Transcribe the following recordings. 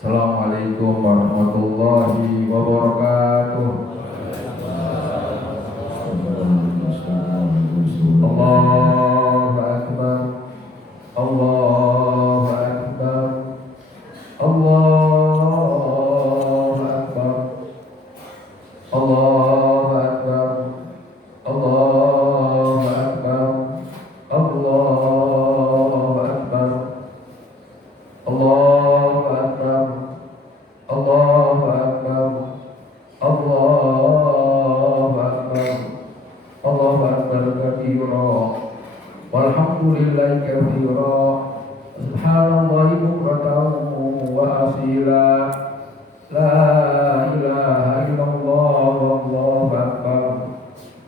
Assalamualaikum warahmatullahi wabarakatuh. Allahu Akbar, Allahu Akbar, Allahu Akbar, Allahu Akbar, Allahu Akbar, Allahu Akbar, Allahu Akbar, Allahu Akbar, Allahu Akbar, Allahu Akbar katsira, walhamdulillahi katsira, subhanallahi bukratan wa asila, la ilaha illallah, wallahu akbar,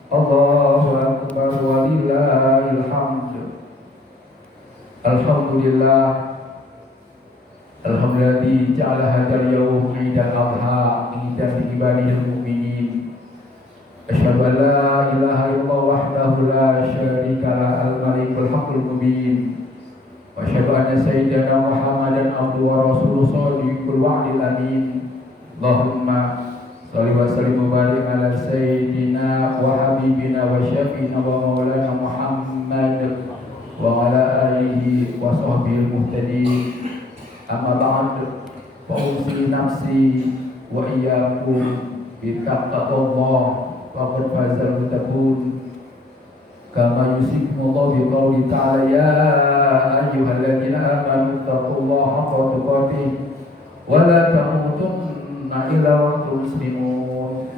Allahu akbar, walillahil hamd. Alhamdulillah, alhamdulillah ja'ala hadzal yawm 'idan adha 'idan ibadil mu'minin. Asyhadu an la ilaha illallah wahdahu la syarika lah, al-malikul haqqul mubin. Wa asyhadu anna sayyidana Muhammadan abduhu wa rasuluhu shadiqul wa'dil amin. Allahumma shalli wa sallim wa barik ala sayyidina wa habibina wa syafiina wa maulana Muhammad wa ala alihi wa sahbihi muhtadin. Amma ba'd, fa usi nafsi wa iyyakum bi taqwallah faqad fazal muttaqun. Kama yusikumullahu bi qouli ta'ala ya ayyuhalladzina amanu taqullaha haqqa tuqatih wa la tamutunna illa wa antum muslimun.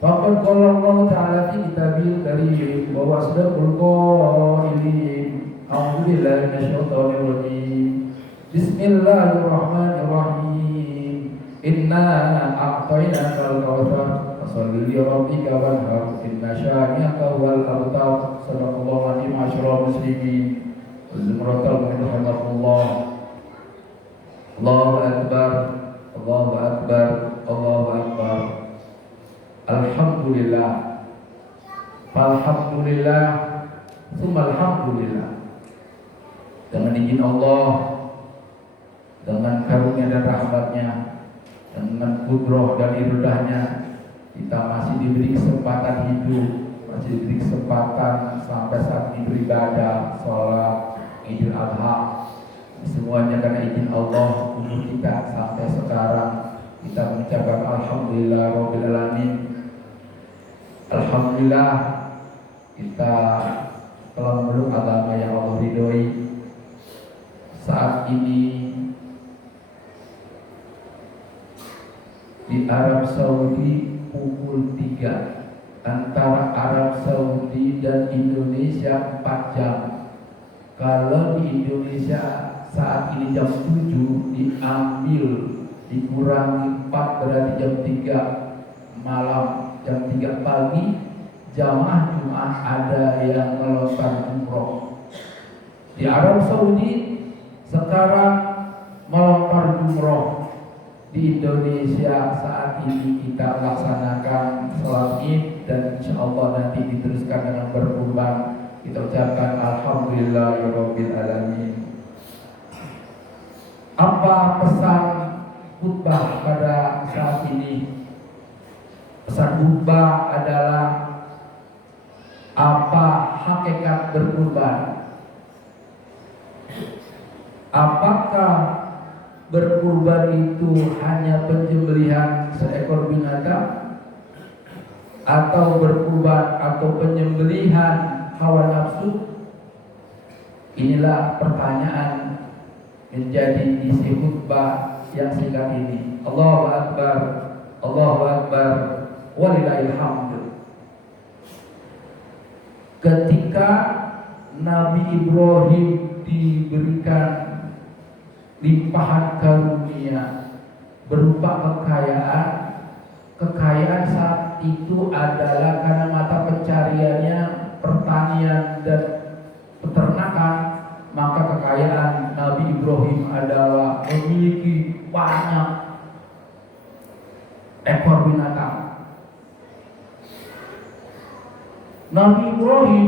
Faqad qala Allah ta'ala fi kitabil karim wa wasdaqul qailin. A'udzu billahi minasyaitonir rajim. Bismillahirrahmanirrahim. Inna a'tainakal kautsar fasholli li rabbika wanhar inna syani'aka huwal abtar. Sadaqallahu alazim. Masyaallah muslimin zumratul muhammadullah. Allahu akbar, Allahu akbar, Allahu akbar. Alhamdulillah, alhamdulillah, summa alhamdulillah. Dengan izin Allah, dengan karunia dan rahmatnya, dengan kudroh dan iradahnya, kita masih diberi kesempatan hidup, masih diberi kesempatan sampai saat ini beribadah, sholat, Idul Adha. Semuanya karena izin Allah, umur kita sampai sekarang kita mengucapkan alhamdulillah rabbil alamin. Alhamdulillah kita telah memeluk agama yang Allah ridhoi. Saat ini di Arab Saudi pukul 3, antara Arab Saudi dan Indonesia 4 jam. Kalau di Indonesia saat ini jam 7 diambil dikurangi 4 berarti jam 3 malam, jam 3 pagi. Jamaah Jumat ada yang melontar umroh. Di Arab Saudi sekarang melontar umroh. Di Indonesia saat ini kita laksanakan sholat Id dan insya Allah nanti diteruskan dengan berkurban. Kita ucapkan alhamdulillahirabbil alamin. Apa pesan khutbah pada saat ini? Pesan khutbah adalah apa hakikat berkurban? Apakah berkurban itu hanya penyembelihan seekor binatang, atau berkurban atau penyembelihan hawa nafsu? Inilah pertanyaan menjadi isi khutbah yang singkat ini. Allahu akbar, Allahu akbar, walillahil hamd. Ketika Nabi Ibrahim diberikan limpahan karunia berupa kekayaan saat itu adalah karena mata pencariannya pertanian dan peternakan, maka kekayaan Nabi Ibrahim adalah memiliki banyak ekor binatang. Nabi Ibrahim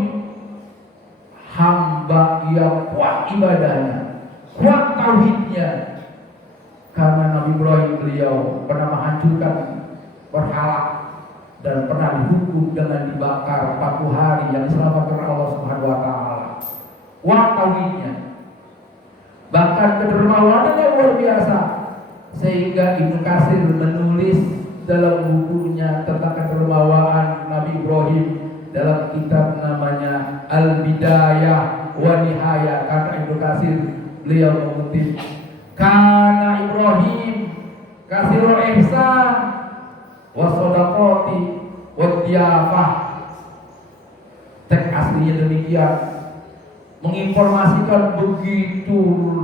hamba yang kuat ibadahnya, kuat tauhidnya, karena Nabi Ibrahim beliau pernah menghancurkan berhala dan pernah dihukum dengan dibakar 40 hari yang diselamatkan Allah Subhanahu wa taala. Tauhidnya. Bahkan kedermawanannya luar biasa sehingga Ibnu Katsir menulis dalam bukunya tentang kedermawanan Nabi Ibrahim dalam kitab namanya Al-Bidayah wa Nihayah. Kata Ibnu Katsir, beliau mengutip, "Kana Ibrahim katsirul ihsan wa shadaqati wa diyafah." Teks aslinya demikian, menginformasikan begitu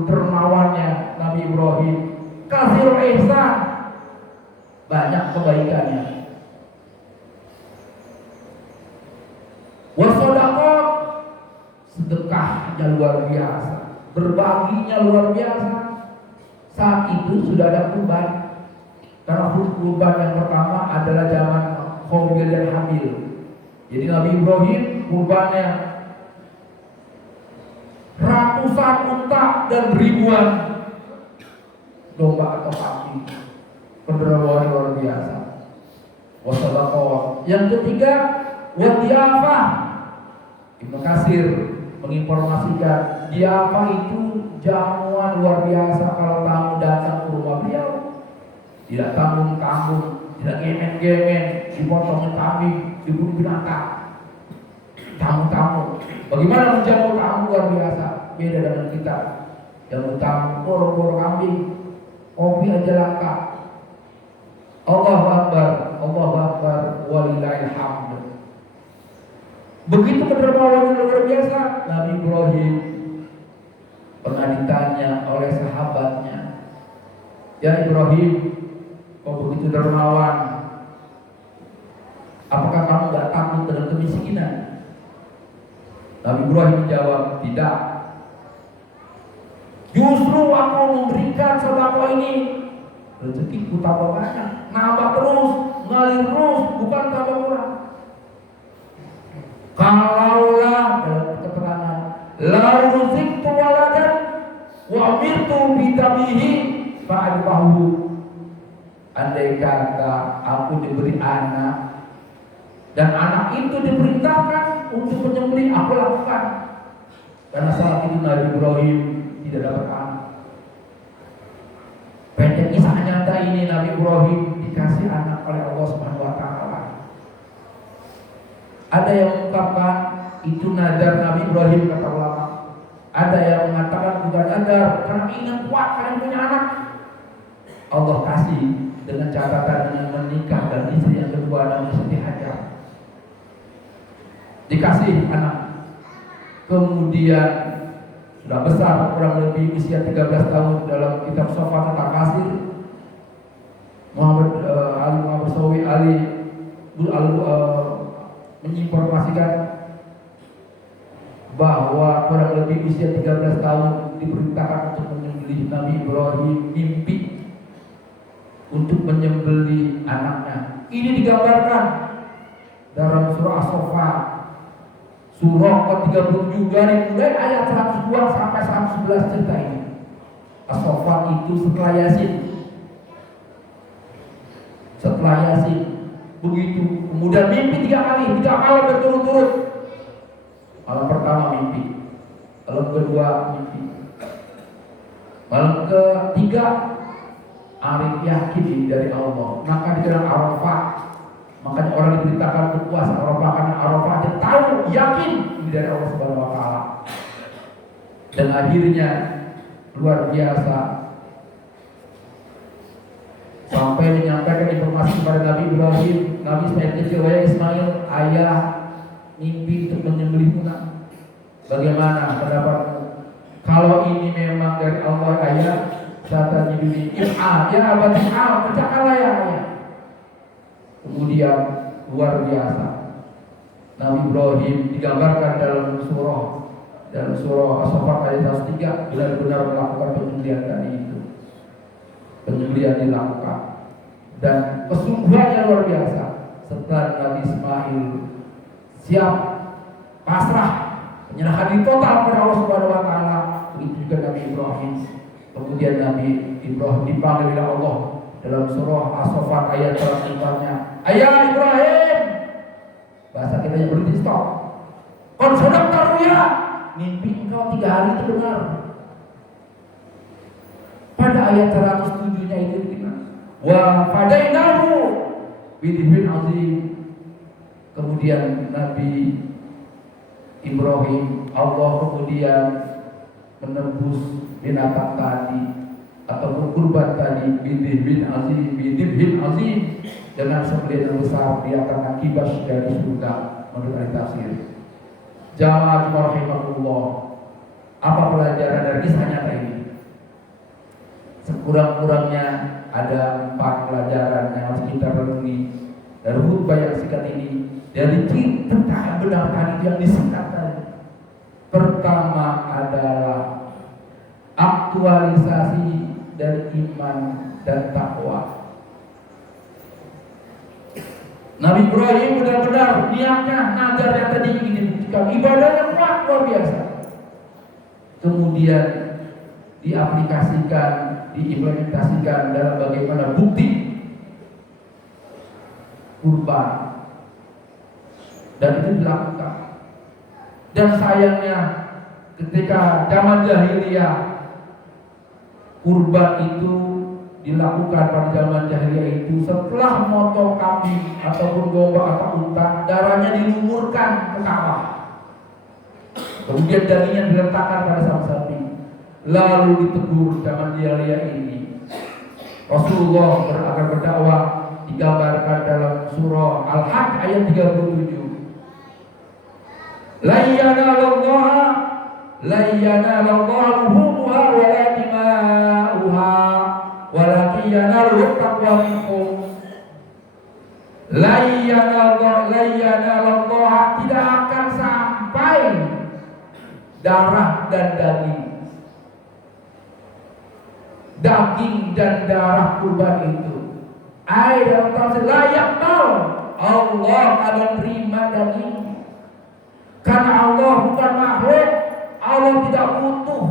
dermawannya Nabi Ibrahim. Katsirul ihsan, banyak kebaikannya. Wa shadaqah, sedekahnya luar biasa, berbaginya luar biasa. Saat itu sudah ada kurban, karena kurban yang pertama adalah zaman Qabil dan Habil. Jadi Nabi Ibrahim kurbannya ratusan unta dan ribuan domba atau kambing. Kedermawanan luar biasa. Wassadaqah. Yang ketiga, wadiyafah. Ibnu Katsir menginformasikan diyafah itu jamuan luar biasa. Kalau tamu datang ke rumah beliau, tidak tanggung-tanggung, tidak gemen-gemen, dipotongin kambing, dibunuh binatang. Tamu-tamu, bagaimana menjamu tamu luar biasa. Beda dengan kita yang tamu borong-borong kambing, kopi aja langka. Allahu Akbar, walillahil hamd. Begitu kedermawanan luar biasa. Nabi Ibrahim pernah ditanya oleh sahabatnya, "Ya Ibrahim, kau begitu dermawan, apakah kamu gak takut dengan kemiskinan?" Nabi Ibrahim menjawab, "Tidak. Justru aku memberikan sedekah ini, rezekiku tambah banyak, nambah terus, ngalir terus, bukan tambah kurang. Kalaulah," dalam keterangan, "la ruziktu waladan wa amirtu bitabihi fa'adbahu." Andai kata aku diberi anak dan anak itu diperintahkan untuk menyembelih, aku lakukan. Karena saat itu Nabi Ibrahim tidak dapat anak. Pendek kisah nyata ini, Nabi Ibrahim dikasih anak oleh Allah Subhanahu wa taala. Ada yang mengungkapkan itu nadar Nabi Ibrahim, kata ulama. Ada yang mengatakan bukan nadar, karena ingin kuat karena punya anak. Allah kasih dengan catatan dengan menikah dan istri yang kedua namanya Siti Hajar. Dikasih anak. Kemudian sudah besar, kurang lebih usia 13 tahun. Dalam kitab Shofat tentang kasir, Muhammad Sawi Ali menginformasikan bahwa kurang lebih usia 13 tahun diperintahkan untuk menyembelih. Nabi Ibrahim mimpi untuk menyembelih anaknya. Ini digambarkan dalam surah As-Saffat, surah ke-37 dari mulai ayat 102 sampai 111 cerita ini. As-Saffat itu setelah Yasin. Setelah Yasin begitu, kemudian mimpi 3 kali berturut-turut. Malam pertama mimpi, malam kedua mimpi, malam ketiga arif yakin ini dari Allah. Maka dibilang Arafah. Makanya orang diberitakan berpuasa Arafah, karena Arafah dia tahu, yakin ini dari Allah Subhanahu wa taala. Dan akhirnya luar biasa, sampai menyampaikan informasi kepada Nabi Ibrahim, Nabi Ismail kecil, "Wahai Ismail, ayah mimpi untuk menyembelihmu. Bagaimana pendapatmu? Kalau ini memang dari Allah ayah, kata Jibril, ya abadi percayalah ya ayah." Kemudian luar biasa, Nabi Ibrahim digambarkan dalam surah As-Saffat ayat 103 benar-benar melakukan penyembelihan tadi itu. Penyembelihan dilakukan dan kesungguhannya luar biasa. Setelah Nabi Ismail siap pasrah, penyerahan diri total kepada Allah Subhanahu wa taala, begitu juga Nabi Ibrahim. Kemudian Nabi Ibrahim dipanggil oleh Allah dalam surah As-Saffat ayat 104-nya. Ayah Ibrahim, bahasa kita yang berhenti stop. Kon sedang taruya, mimpi engkau 3 hari itu benar. Pada ayat 107-nya itu dikatakan, wa fadainahu bidhibin azim. Kemudian Nabi Ibrahim, Allah kemudian menebus binatang tadi atau kurban tadi bidhibin azim dengan sembelihan yang besar. Dia akan kibas dari surga menurut ahli tafsir. Jamaah rahimahullah, apa pelajaran dari kisah nyata ini? Sekurang-kurangnya ada 4 pelajaran yang harus kita renungi dari khutbah yang singkat ini, dari tentang benar tadi yang disingkat tadi. Pertama adalah aktualisasi dari iman dan takwa. Nabi Ibrahim benar-benar niatnya nazar yang tadi ingin dibuktikan, ibadahnya kuat luar biasa. Kemudian diaplikasikan, diimplementasikan dalam bagaimana bukti kurban, dan itu dilakukan. Dan sayangnya ketika zaman jahiliyah, kurban itu dilakukan pada zaman jahiliyah itu setelah motong kambing ataupun domba atau unta, darahnya dilumurkan ke Ka'bah. Kemudian dagingnya diletakkan pada sapi, lalu ditegur. Zaman jahiliyah ini Rasulullah akan berdakwah, digambarkan dalam surah Al-Hajj ayat 37. La yanalallaha luhumuha wa la dima'uha walakin yanaluhu taqwa minkum. La yanalallaha, tidak akan sampai darah dan daging dan darah kurban itu. Ayat tafsir layak tahu Allah akan terima daging, karena Allah bukan makhluk, Allah tidak butuh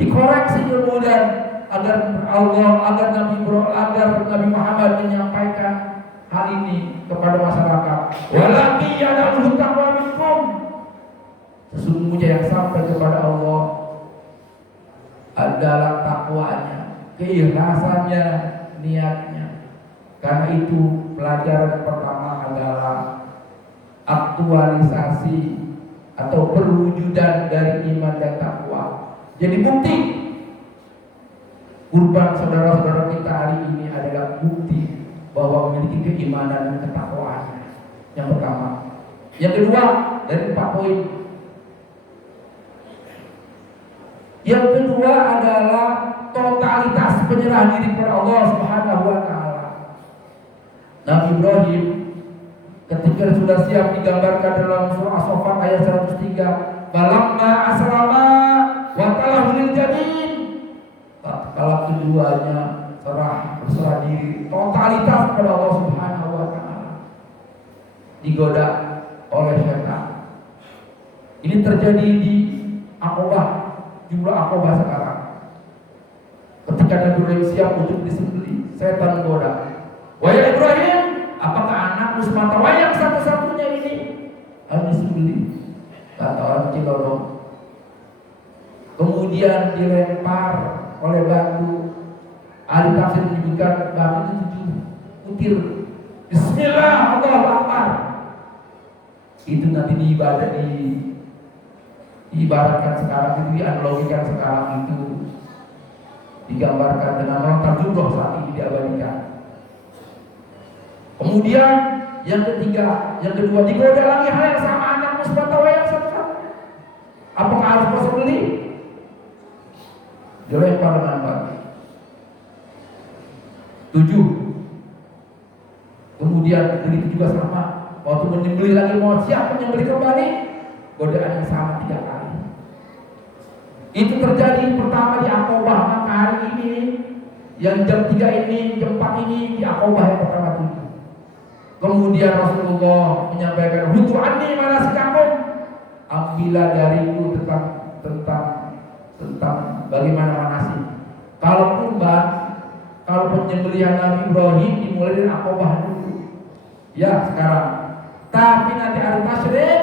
dikoreksi kemudian agar Nabi Muhammad menyampaikan hal ini kepada masyarakat. Walakin yanaluhu taqwa minkum, sesungguhnya yang sampai kepada Allah adalah takwanya, keikhlasannya, niatnya. Karena itu pelajaran pertama adalah aktualisasi atau perwujudan dari iman dan takwa. Jadi bukti kurban saudara-saudara kita hari ini adalah bukti bahwa memiliki keimanan dan ketakwaan. Yang pertama. Yang kedua, dari 4 poin. Yang kedua adalah totalitas penyerahan diri kepada Allah Subhanahu wa taala. Nabi Ibrahim ketika sudah siap digambarkan dalam surah As-Saffat ayat 103, "Falamma aslama wa talahu lil jabin." Tatkala keduanya berserah diri totalitas kepada Allah Subhanahu wa taala, digoda oleh setan. Ini terjadi di Aqabah, jumlah Aqabah sekarang. Ketika Nabi Ibrahim siap untuk disembelih, setan menggoda. Wahai Ibrahim, apakah anakmu semata wayang satu-satunya ini harus disembelih? Kata orang Cilodong. Kemudian dilempar oleh batu. Ahli tafsir menyebutkan batu itu 7 butir. Bismillah, Allahu Akbar. Itu nanti diibaratkan sekarang itu, dianalogikan sekarang itu, digambarkan dengan melontar jumroh saat ini diabadikan. Kemudian yang kedua digoda lagi hal yang sama, anakmu semata wayang satu-satunya. Apakah harus masuk beli? Dilempar dengan batu. 7. Kemudian begitu juga sama. Waktu menyembelih lagi, mau siap menyembelih kembali, godaan yang sama 3 kali. Itu terjadi pertama di Aqabah. Maka hari ini yang jam 3 ini, jam 4 ini di Aqabah yang pertama 7. Kemudian Rasulullah menyampaikan, "Hutu anni manasikakum." Ambillah dariku tentang bagaimana manasik. Kalau kurban, kalau penyembelihan Nabi Ibrahim dimulai dari Aqabah dulu. Ya sekarang. Tapi nanti hari tasyrik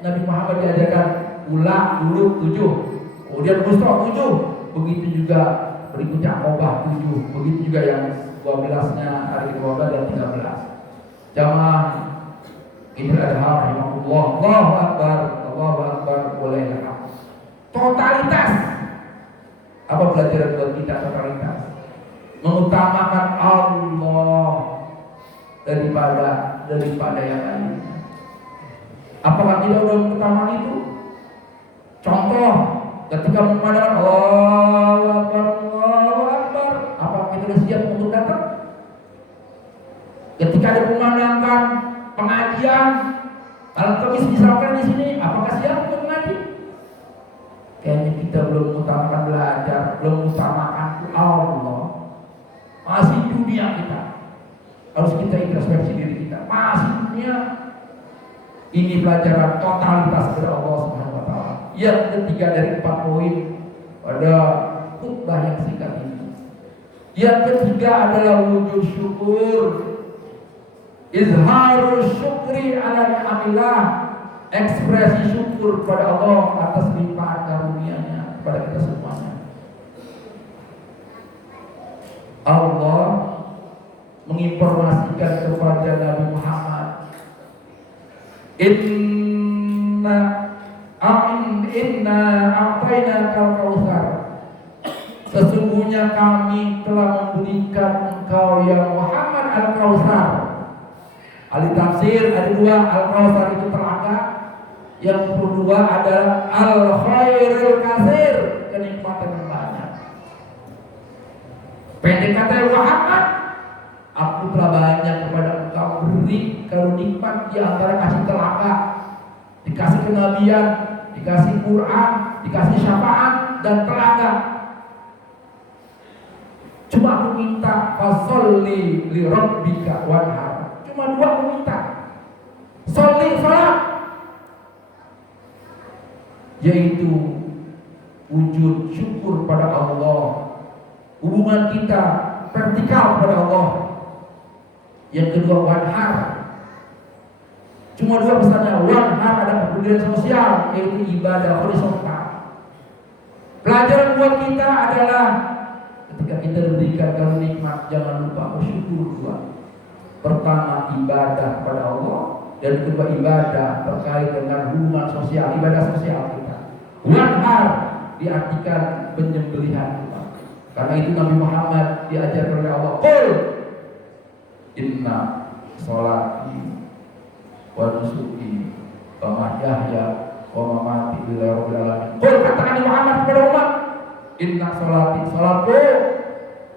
Nabi Muhammad diajarkan ulang dulu 7, kemudian Wusta 7, begitu juga berikutnya Aqabah 7, begitu juga yang 12-nya hari 12 dan 13. Jamaah Idul Adha rahimahullah, Allahu Akbar, boleh lah. Totalitas. Apa pelajaran buat kita totalitas? Mengutamakan Allah daripada yang lain. Apakah kita sudah mengutamakan itu? Contoh, ketika memandangkan Allahu Akbar, apakah kita sudah siap untuk datang? Ketika ada memandangkan pengajian, kalau kami misalkan di sini, apakah siap untuk mengaji? Kayaknya kita belum mengutamakan belajar, belum mengutamakan Allah. Masih dunia kita. Harus kita introspeksi diri kita. Masih dunia. Ini pelajaran totalitas kepada Allah Subhanahu wa taala. Yang ketiga dari 4 poin pada khutbah yang singkat ini. Yang ketiga adalah wujud syukur. Izharul syukri ala ni'amillah. Ekspresi syukur kepada Allah atas limpahan karunia-Nya kepada kita semuanya. Allah menginformasikan kepada Nabi Muhammad, Inna a'tayna kal-kautsar. Sesungguhnya kami telah memberikan engkau ya Muhammad al-Kautsar. Ahli tafsir ada 2, al-Kautsar itu telaga, yang kedua adalah al-khairul katsir, kenikmatan yang banyak. Pendek kata Muhammad, aku telah banyak kepada engkau beri kalau nikmat di antara kasih telaga, dikasih kenabian, dikasih Quran, dikasih syafaat dan telaga. Cuma aku minta fasolli li rabbika wanhar. Cuma 2 aku minta. Sholli, salat, yaitu wujud syukur pada Allah, hubungan kita vertikal pada Allah. Yang kedua wanhar. Cuma 2 pesannya. Wanhar ada kepedulian sosial, yaitu ibadah horizontal. Pelajaran buat kita adalah ketika kita diberikan kalau nikmat, jangan lupa bersyukur 2. Pertama ibadah kepada Allah, dan kedua ibadah terkait dengan hubungan sosial, ibadah sosial kita. Wanhar diartikan penyembelihan kita. Karena itu Nabi Muhammad diajarkan oleh Allah, qul inna sholati wa nusuki wa mahyaya wa mamati lillahi rabbil alamin. Qul, katakan Nabi Muhammad kepada umat, inna sholati, salatku,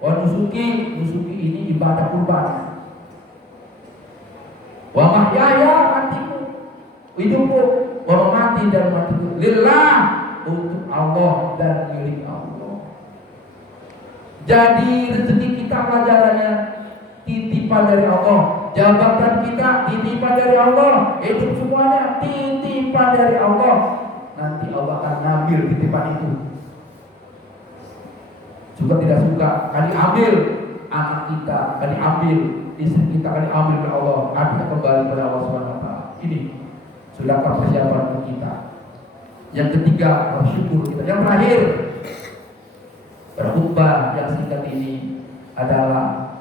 wa nusuki, nusuki ini ibadah kurban, wa mahyaya, matiku, hidupku, wa mamati, dan matiku, lillah, untuk Allah dan milik Allah. Jadi rezeki kita pelajarannya titipan dari Allah, jabatan kita titipan dari Allah, hidup semuanya titipan dari Allah. Nanti Allah akan ngambil titipan itu. Suka tidak suka, akan diambil anak kita, akan diambil istri kita, akan diambil oleh Allah. Artinya kembali kepada Allah Subhanahu wa taala. Ini sudah persiapan untuk kita. Yang ketiga, bersyukur kita. Yang terakhir, berkhutbah yang singkat ini adalah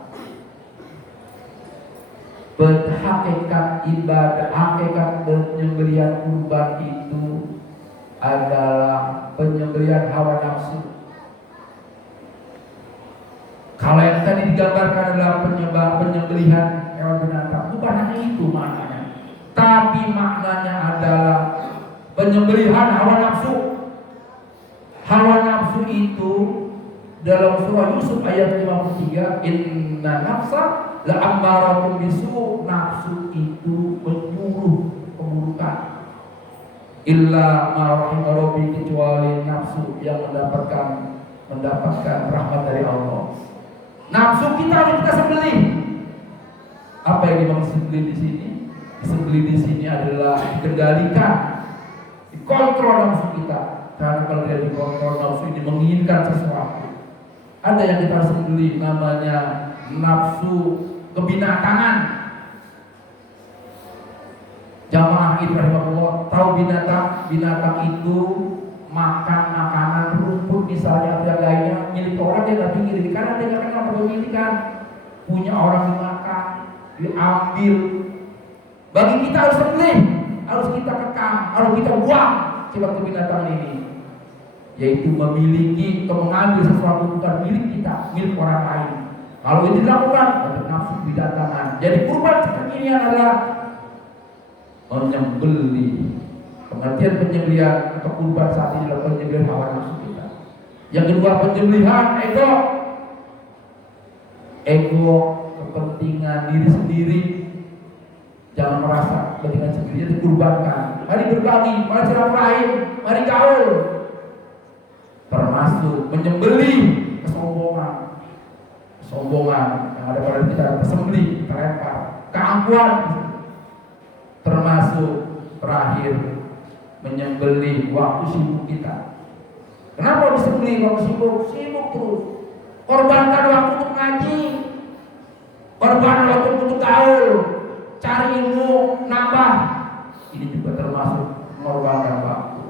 hakikat ibadah, hakikat penyembelihan kurban itu adalah penyembelihan hawa nafsu. Kalau yang tadi digambarkan adalah penyembelihan hewan binatang, bukan hanya itu maknanya, tapi maknanya adalah penyembelihan hawa nafsu. Hawa nafsu itu dalam surah Yusuf ayat 53, inna nafsa la'ammaratun bisu, nafsu itu menyuruh keburukan. Illa ma rahima rabbi, kecuali nafsu yang mendapatkan rahmat dari Allah. Nafsu kita harus kita sembelih. Apa yang dimaksud sembelih di sini? Sembelih di sini adalah dikendalikan, dikontrol nafsu kita. Karena kalau dia dikontrol nafsu ini menginginkan sesuatu. Ada yang kita harus beli namanya nafsu kebinatangan. Jamaah Ibrahimullah tahu binatang itu makan makanan rumput misalnya atau yang lainnya milik orang dia nggak pilih karena dia nggak kenal kepemilikan, punya orang dimakan, diambil. Bagi kita harus sembelih, harus kita kekang, harus kita buang sifat binatang ini, yaitu memiliki atau mengambil sesuatu bukan milik kita, milik orang lain. Kalau itu dilakukan, ada nafsu binatangan. Jadi kurban ini adalah menyembelih. Pengertian penyembelihan atau kurban saat ini adalah penyembelihan hawa nafsu kita. Yang kedua penyembelihan ego, kepentingan diri sendiri. Jangan merasa kepentingan sendiri dikurbankan. Mari berbagi, mari silaturahim, mari gaul. Termasuk menyembelih kesombongan yang ada pada kita, tersembelih, terlempar, keangkuhan. Termasuk terakhir menyembelih waktu sibuk kita. Kenapa disembelih waktu sibuk? Sibuk terus. Korbankan waktu untuk ngaji, korbankan waktu untuk gaul, cari ilmu, nambah. Ini juga termasuk mengorbankan waktu.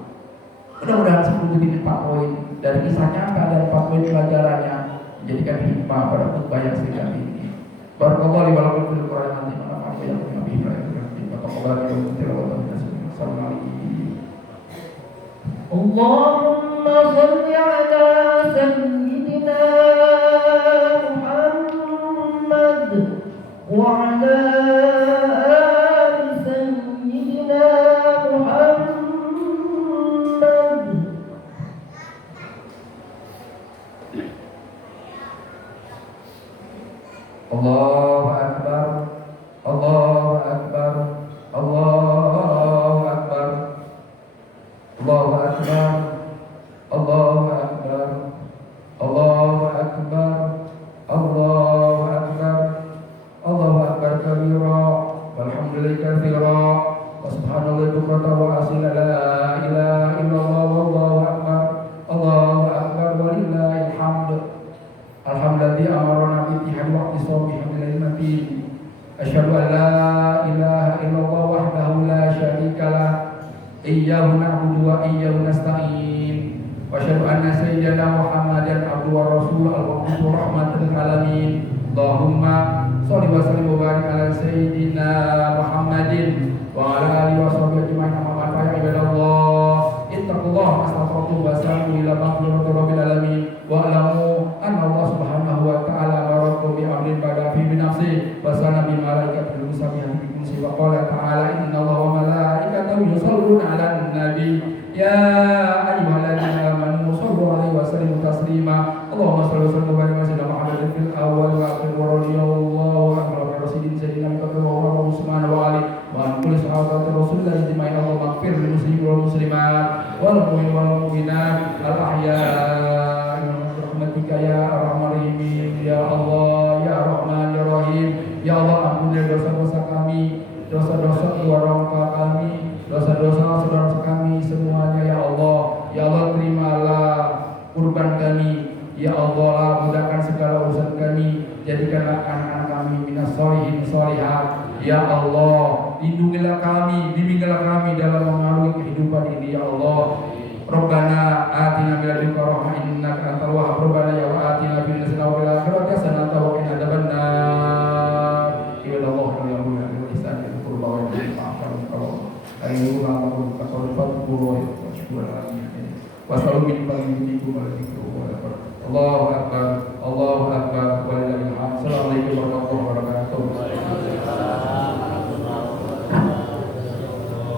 Mudah-mudahan sebelum ini 4 poin dari kisah nyata dan 4 poin pelajarannya menjadikan hikmah pada khutbah yang singkat ini. Barakallahu li wa lakum fil Qur'an nanti malam apa yang Nabi Ibrahim Allahumma shalli ala sayyidina Muhammad wa ala ali sayyidina Muhammad. Allahu Akbar, Allahu Akbar, Allahu Akbar, Allahu Akbar, Allahu Akbar, Allahu Akbar, Allahu Akbar, Allahu Akbar kabira, walhamdulillahi katsira, wa subhanallahi bukratan wa asila, la ilaha illallah, wallahu akbar, Allahu akbar, walillahil hamd. Alhamdulillah amarna bi ittihad waqti sawmi hamdulillah matin. Asyhadu an la ilaha illallah wahdahu la syarika lah. Iyyahu na'budu wa iyyahu nasta'in. Wa asyhadu anna sayyidana Muhammadan abduhu wa rasuluhu al-mab'uts rahmatan lil alamin. Allahumma shalli wa sallim wa barik ala sayyidina Muhammadin wa ala alihi wa sahbihi ajma'in. Amma ba'du ya ibadallah. Ittaqullaha mastata'tum wa sa'u ila maghfirati rabbil alamin. Wa alamu anna Allah subhanahu wa ta'ala amarakum bi amrin bada fi nafsi wa sana bi malaikatil musabbihin bi kulli wa qala ta'ala inna Allah wa malaikatahu yusholluna 'alan nabi ya ayyuhalladzina amanu shallu 'alaihi wa sallimu taslima. Allahumma shalli wa sallim wa barik ala sayyidina Muhammadin fil awwal wa akhir wa radhiyallahu anhu rasulina sayyidina Muhammad Usman wa ali wa an kulli sahabati rasulillah ajma'in. Allahumma ighfir lil muslimin wal muslimat wal mu'minin wal mu'minat al ahya ya Ar-Rahman Rahim, ya Allah, ya Rahman, ya Rahim. Ya Allah, ampuni dosa-dosa kami, dosa-dosa keluarga kami, dosa-dosa saudara kami semuanya ya Allah. Ya Allah, terimalah kurban kami. Ya Allah, mudahkan segala urusan kami. Jadikanlah anak-anak kami minas sholihin sholihat. Ya Allah, lindungilah kami, bimbinglah kami dalam mengarungi kehidupan ini ya Allah. Rabbana atina min ladunka rahmah innaka antal wahhab. Rabbana ya atina fid dunya hasanatan wa fil akhirati hasanatan wa qina adzabannar. Ibadallah rahimahumullah wa ihsan ila qurba wa ta'ala ayyuha al-mu'minun fadhkuru wa shukran alamin. Wa sallu min qalbikum wa dhikru wa Allahu akbar, Allahu akbar wa